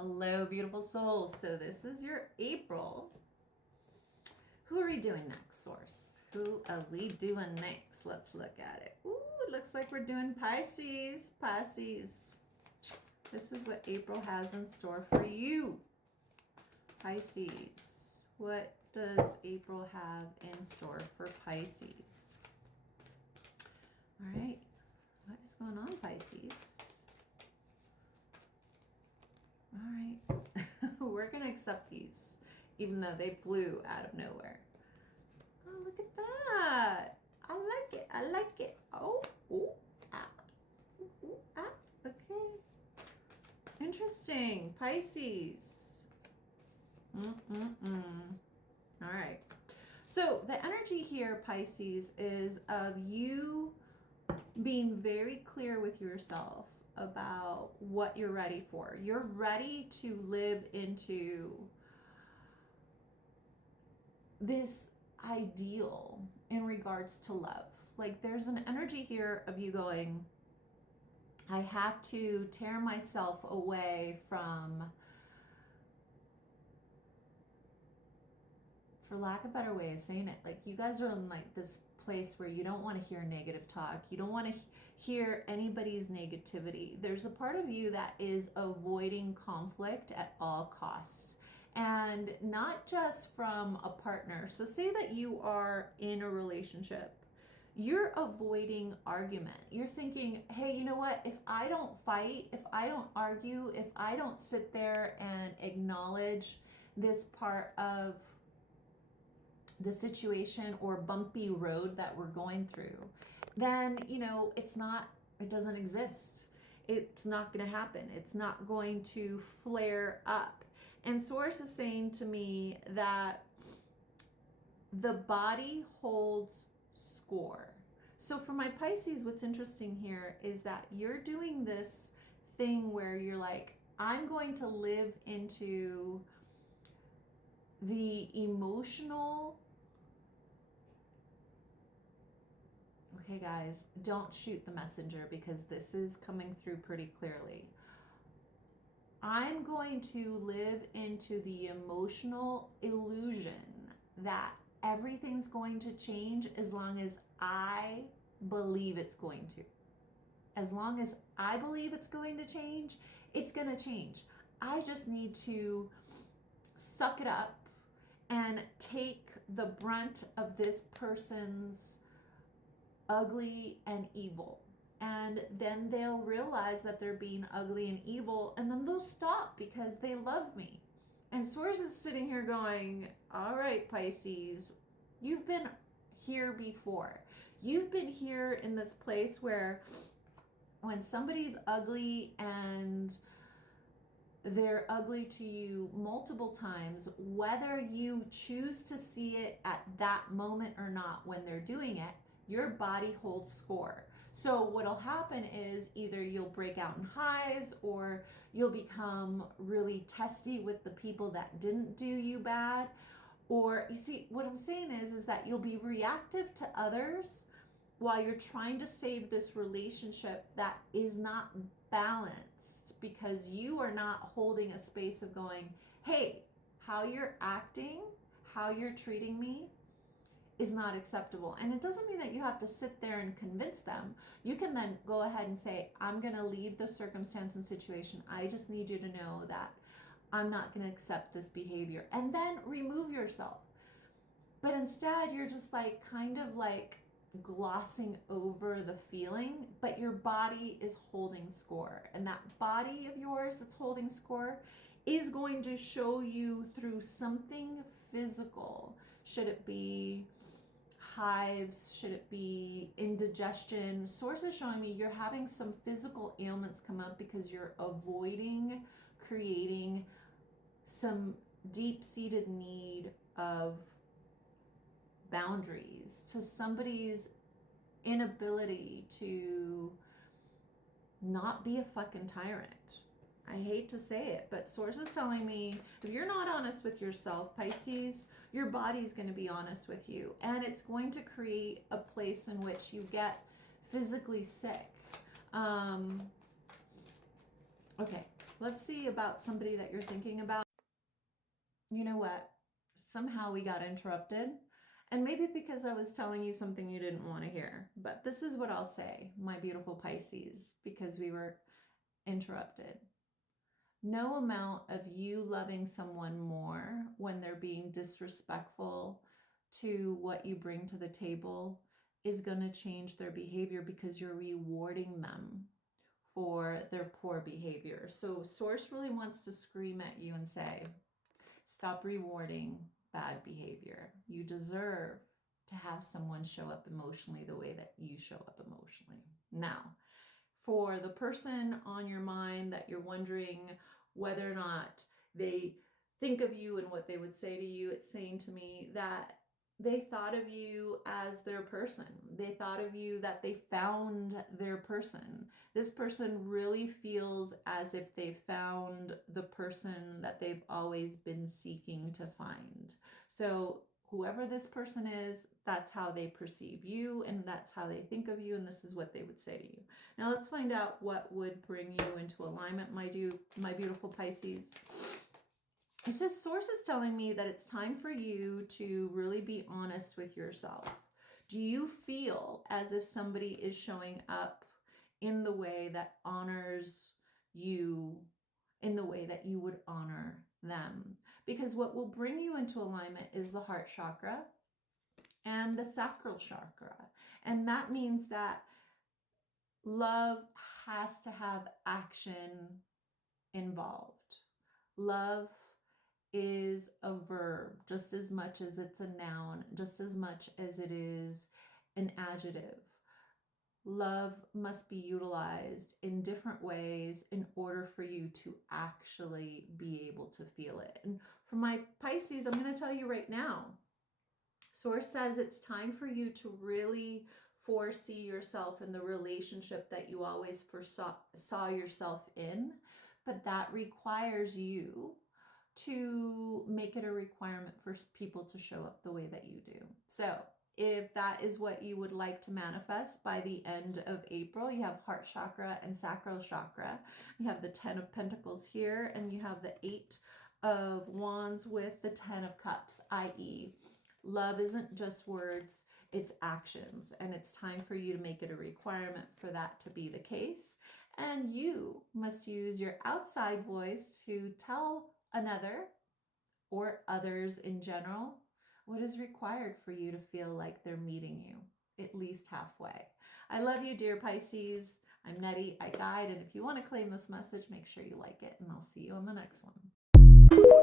Hello, beautiful souls. So this is your April. Who are we doing next, Source? Who are we doing next? Let's look at it. Ooh, it looks like we're doing Pisces. Pisces. This is what April has in store for you. Pisces. What does April have in store for Pisces? All right. What is going on, Pisces? All right. We're going to accept these, even though they flew out of nowhere. Oh, look at that. I like it. I like it. Oh, ah. Ah. Okay. Interesting. Pisces. All right. So the energy here, Pisces, is of you being very clear with yourself about what you're ready for. You're ready to live into this ideal in regards to love. Like there's an energy here of you going, I have to tear myself away from, for lack of a better way of saying it, like you guys are in like this place where you don't want to hear negative talk. You don't want to hear anybody's negativity. There's a part of you that is avoiding conflict at all costs. And not just from a partner. So say that you are in a relationship. You're avoiding argument. You're thinking, hey, you know what? If I don't fight, if I don't argue, if I don't sit there and acknowledge this part of the situation or bumpy road that we're going through, then, it doesn't exist. It's not going to happen. It's not going to flare up. And Source is saying to me that the body holds score. So for my Pisces, what's interesting here is that you're doing this thing where you're like, I'm going to live into the emotional. Okay, guys, don't shoot the messenger because this is coming through pretty clearly. I'm going to live into the emotional illusion that everything's going to change as long as I believe it's going to. As long as I believe it's going to change, it's going to change. I just need to suck it up and take the brunt of this person's ugly and evil. And then they'll realize that they're being ugly and evil, and then they'll stop because they love me. And Source is sitting here going, all right, Pisces, you've been here before. You've been here in this place where when somebody's ugly and they're ugly to you multiple times, whether you choose to see it at that moment or not when they're doing it, your body holds score. So what'll happen is either you'll break out in hives or you'll become really testy with the people that didn't do you bad. Or you see, what I'm saying is that you'll be reactive to others while you're trying to save this relationship that is not balanced because you are not holding a space of going, hey, how you're acting, how you're treating me is not acceptable. And it doesn't mean that you have to sit there and convince them. You can then go ahead and say, I'm going to leave the circumstance and situation. I just need you to know that I'm not going to accept this behavior. And then remove yourself. But instead, you're just like kind of like glossing over the feeling, but your body is holding score. And that body of yours that's holding score is going to show you through something physical. Should it be hives? Should it be indigestion? Source is showing me you're having some physical ailments come up because you're avoiding creating some deep-seated need of boundaries to somebody's inability to not be a fucking tyrant. I hate to say it, but Source is telling me if you're not honest with yourself, Pisces, your body's going to be honest with you. And it's going to create a place in which you get physically sick. Okay, Let's see about somebody that you're thinking about. You know what? Somehow we got interrupted. And maybe because I was telling you something you didn't want to hear. But this is what I'll say, my beautiful Pisces, because we were interrupted. No amount of you loving someone more when they're being disrespectful to what you bring to the table is going to change their behavior, because you're rewarding them for their poor behavior. So Source really wants to scream at you and say, stop rewarding bad behavior. You deserve to have someone show up emotionally the way that you show up emotionally. Now, for the person on your mind that you're wondering whether or not they think of you and what they would say to you, it's saying to me that they thought of you as their person. They thought of you that they found their person. This person really feels as if they found the person that they've always been seeking to find. So whoever this person is, that's how they perceive you, and that's how they think of you, and this is what they would say to you. Now let's find out what would bring you into alignment, my beautiful Pisces. It's just Source is telling me that it's time for you to really be honest with yourself. Do you feel as if somebody is showing up in the way that honors you, in the way that you would honor them? Because what will bring you into alignment is the heart chakra and the sacral chakra. And that means that love has to have action involved. Love is a verb just as much as it's a noun, just as much as it is an adjective. Love must be utilized in different ways in order for you to actually be able to feel it. And for my Pisces, I'm going to tell you right now, Source says it's time for you to really foresee yourself in the relationship that you always saw yourself in, but that requires you to make it a requirement for people to show up the way that you do. So if that is what you would like to manifest by the end of April, you have heart chakra and sacral chakra. You have the 10 of Pentacles here, and you have the 8 of Wands with the 10 of Cups, i.e. love isn't just words, it's actions. And it's time for you to make it a requirement for that to be the case. And you must use your outside voice to tell another or others in general what is required for you to feel like they're meeting you at least halfway. I love you, dear Pisces. I'm Nettie, I guide, and if you want to claim this message, make sure you like it, and I'll see you on the next one.